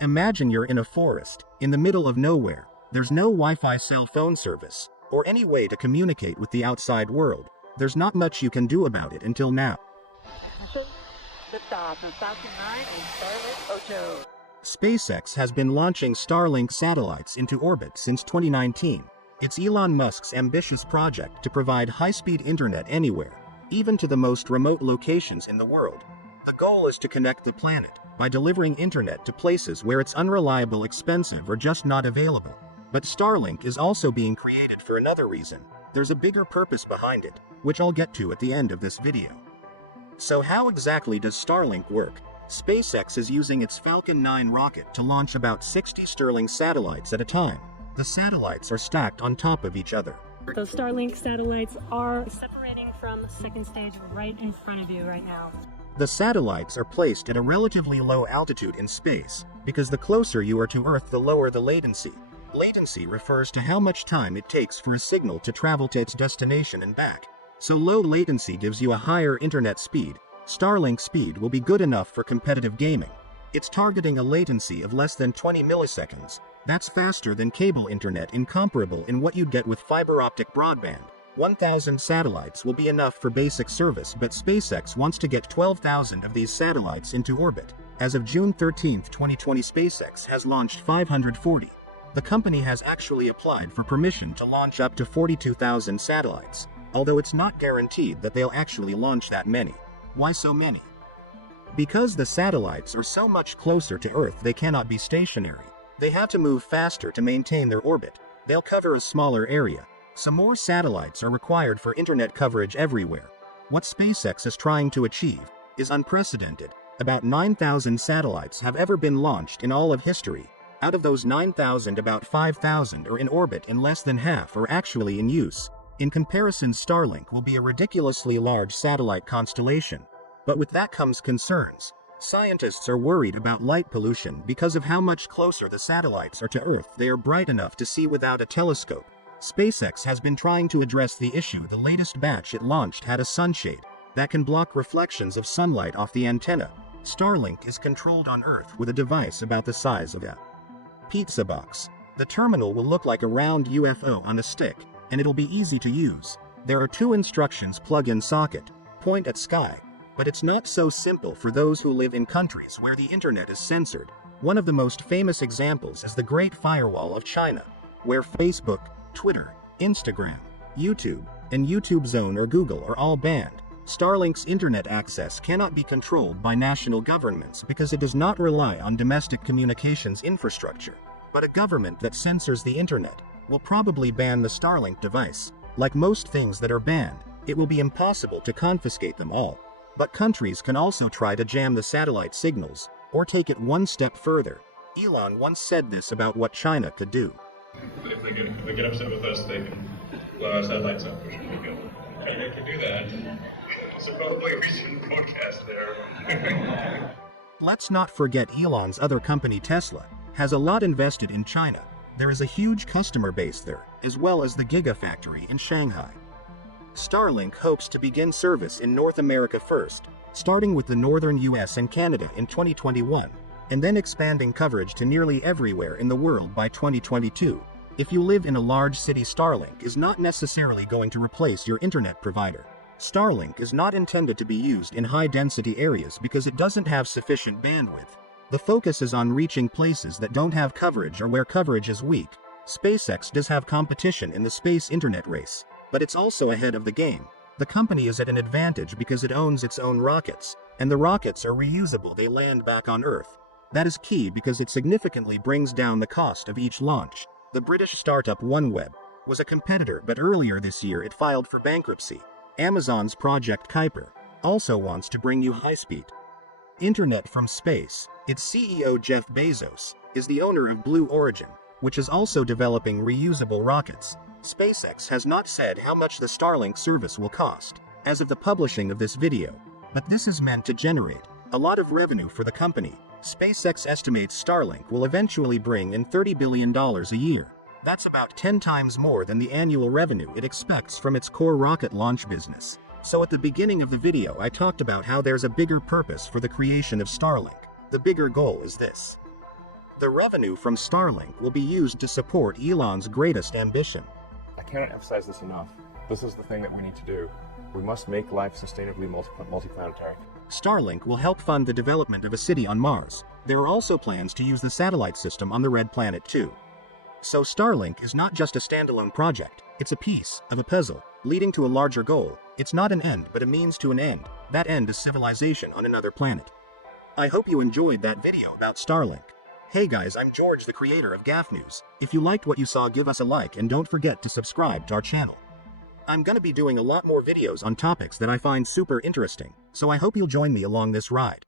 Imagine you're in a forest, in the middle of nowhere. There's no Wi-Fi cell phone service, or any way to communicate with the outside world. There's not much you can do about it until now. SpaceX has been launching Starlink satellites into orbit since 2019. It's Elon Musk's ambitious project to provide high-speed internet anywhere, even to the most remote locations in the world. The goal is to connect the planet by delivering internet to places where it's unreliable, expensive, or just not available. But Starlink is also being created for another reason. There's a bigger purpose behind it, which I'll get to at the end of this video. So how exactly does Starlink work? SpaceX is using its Falcon 9 rocket to launch about 60 Starlink satellites at a time. The satellites are stacked on top of each other. Those Starlink satellites are separating from the second stage right in front of you right now. The satellites are placed at a relatively low altitude in space, because the closer you are to Earth, the lower the latency. Latency refers to how much time it takes for a signal to travel to its destination and back. So low latency gives you a higher internet speed. Starlink speed will be good enough for competitive gaming. It's targeting a latency of less than 20 milliseconds. That's faster than cable internet, incomparable in what you'd get with fiber optic broadband. 1,000 satellites will be enough for basic service, but SpaceX wants to get 12,000 of these satellites into orbit. As of June 13, 2020, SpaceX has launched 540. The company has actually applied for permission to launch up to 42,000 satellites, although it's not guaranteed that they'll actually launch that many. Why so many? Because the satellites are so much closer to Earth, they cannot be stationary. They have to move faster to maintain their orbit. They'll cover a smaller area, so more satellites are required for internet coverage everywhere. What SpaceX is trying to achieve is unprecedented. About 9,000 satellites have ever been launched in all of history. Out of those 9,000, about 5,000 are in orbit and less than half are actually in use. In comparison, Starlink will be a ridiculously large satellite constellation. But with that comes concerns. Scientists are worried about light pollution because of how much closer the satellites are to Earth. They are bright enough to see without a telescope. SpaceX has been trying to address the issue. The latest batch it launched had a sunshade that can block reflections of sunlight off the antenna. Starlink is controlled on Earth with a device about the size of a pizza box. The terminal will look like a round UFO on a stick, and it'll be easy to use. There are 2 instructions: plug-in socket, point at sky. But it's not so simple for those who live in countries where the internet is censored. One of the most famous examples is the Great Firewall of China, where Facebook, Twitter, Instagram, YouTube, and YouTube Zone or Google are all banned. Starlink's internet access cannot be controlled by national governments because it does not rely on domestic communications infrastructure. But a government that censors the internet will probably ban the Starlink device. Like most things that are banned, it will be impossible to confiscate them all. But countries can also try to jam the satellite signals, or take it one step further. Elon once said this about what China could do. If they get upset with us, they can blow our satellites up, which would be good. And they can do that. So probably we shouldn't broadcast there. Let's not forget Elon's other company, Tesla, has a lot invested in China. There is a huge customer base there, as well as the Gigafactory in Shanghai. Starlink hopes to begin service in North America first, starting with the northern US and Canada in 2021, and then expanding coverage to nearly everywhere in the world by 2022. If you live in a large city, Starlink is not necessarily going to replace your internet provider. Starlink is not intended to be used in high-density areas because it doesn't have sufficient bandwidth. The focus is on reaching places that don't have coverage or where coverage is weak. SpaceX does have competition in the space internet race, but it's also ahead of the game. The company is at an advantage because it owns its own rockets, and the rockets are reusable. They land back on Earth. That is key because it significantly brings down the cost of each launch. The British startup OneWeb was a competitor, but earlier this year it filed for bankruptcy. Amazon's Project Kuiper also wants to bring you high-speed internet from space. Its CEO Jeff Bezos is the owner of Blue Origin, which is also developing reusable rockets. SpaceX has not said how much the Starlink service will cost as of the publishing of this video, but this is meant to generate a lot of revenue for the company. SpaceX estimates Starlink will eventually bring in $30 billion a year. That's about 10 times more than the annual revenue it expects from its core rocket launch business. So at the beginning of the video I talked about how there's a bigger purpose for the creation of Starlink. The bigger goal is this: The revenue from Starlink will be used to support Elon's greatest ambition. I cannot emphasize this enough. This is the thing that we need to do. We must make life sustainably multiplanetary. Starlink will help fund the development of a city on Mars. There are also plans to use the satellite system on the Red Planet too. So Starlink is not just a standalone project, it's a piece of a puzzle, leading to a larger goal. It's not an end, but a means to an end. That end is civilization on another planet. I hope you enjoyed that video about Starlink. Hey guys, I'm George, the creator of Gaff News. If you liked what you saw, give us a like and don't forget to subscribe to our channel. I'm gonna be doing a lot more videos on topics that I find super interesting, so I hope you'll join me along this ride.